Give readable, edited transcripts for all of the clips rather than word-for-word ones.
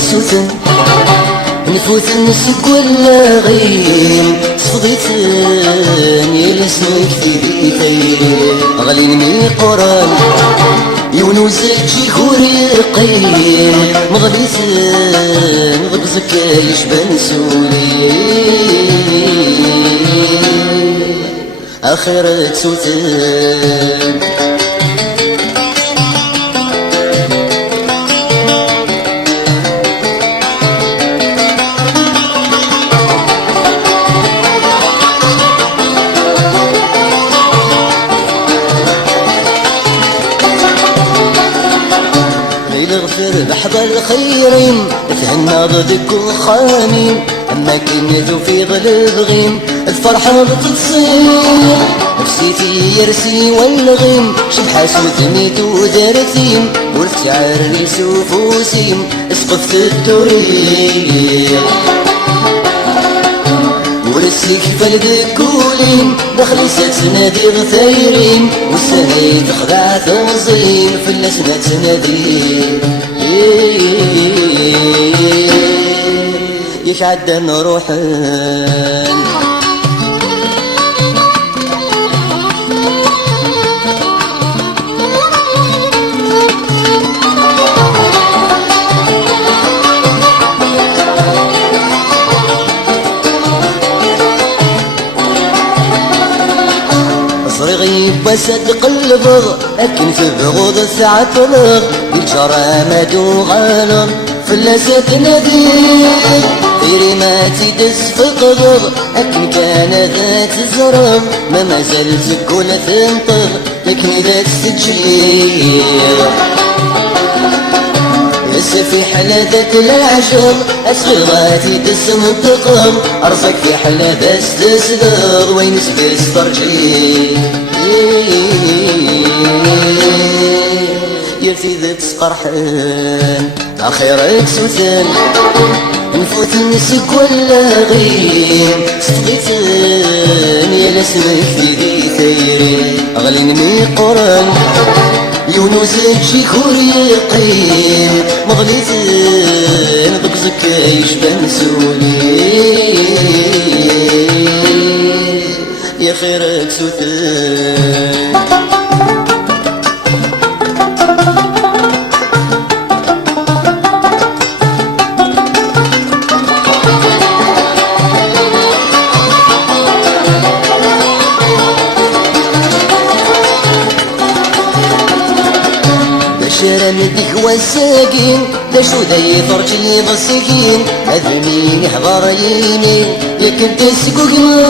سوسن نفوت نسك ولا غيم صفضيتن يا اسمك في بيتي غلين من قران يونوزك شيخور يقيم مغليتن غبزك يشبن سولي آخرك سوتن اغفر بحظ الخيرين تهنى ضدك وخامين اما كنيتو في غلب غيم الفرحة بتصير نفسيتي يرسي والغيم شبحاس وذميت ودارتيم ورتعارني سوفوسيم اسقفت الدوريم ورسيك فالدكولين دخلي ستنادي غثايرين والسنة تخدع تنظيم في اللسنة تنادي يشعدن روحن صريغي بصدق البغ لكن في بغض الساعة طلغ بالجرامة وغالغ فلاسة تنادي غيري ما تدس في قبض لكن كان ذات زرغ ما زالت تقول تنطغ لكن ذات تجلي لسه في حالة ذات العشق أسغراتي دس منتقم أرزق في حالة ذات تسدغ وين سبيس فرجي يرثي ذات سقرحان أخيرك سوسن نفوت نسك ولا غيم صفغيتن يا لاسمك في ثيرين أغلين من قران يونوزك شيخور يقيم مغليتن بقزك يشبن سولي يا خيرك سوتن شرا نديك والساقين دا شو دا يفرج لي بسكين أذنين يحضر يمين يكن تسقوقين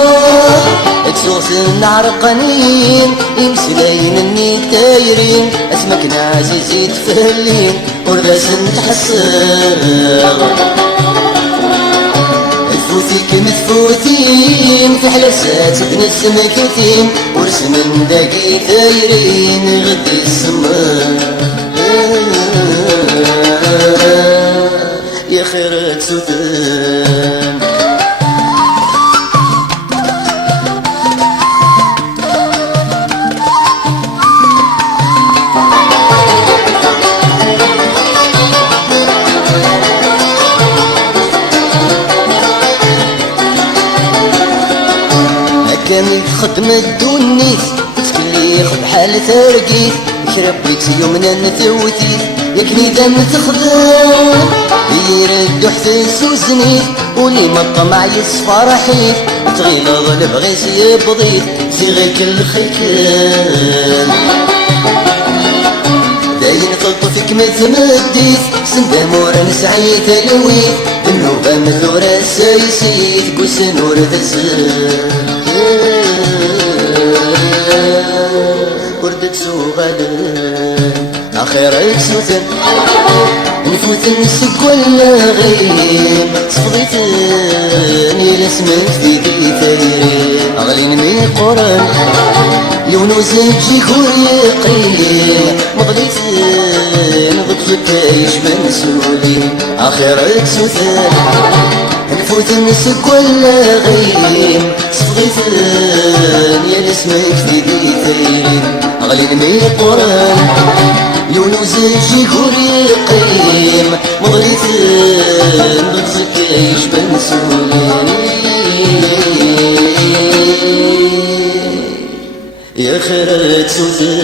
اكسوس النعرقانين يمسلاين النتايرين اسمك نعزيزي تفهلين ورباس نتحسر تفوتيك متفوتين في حلسات بنسم كتيم ورسم داقي ثايرين غدي السماء يا خيرك سوتن كامل خدمة الدونيت تكلي خد حال ترقيت شربيت يومنا نثوتيت يكني دم تخدم يردو حتى سوزنيت ولي ما الطمع يصفى رحيت تغيل غلب غيس يبضيت زيغيك الخيكان داين تلطفك متمديت سندامور نسعيت الويت النوبة مثورة سايسيت قوس نور تسر وردت سوغدن أخيرك سوتن نفوت نسك ولا غيم صفضيتن يا لاسمك في بيتين أغلين من قران يونوزك شيخور يقيم مغليتن غبزك يشبن سولي أخيرك سوتن نفوت نسك ولا غيم صفغيتن يا لاسمك في بيتين غلين ميقرن يونوزج يقول يقيم مغريثن بتزكيش بنسولي يا خيرت سوفي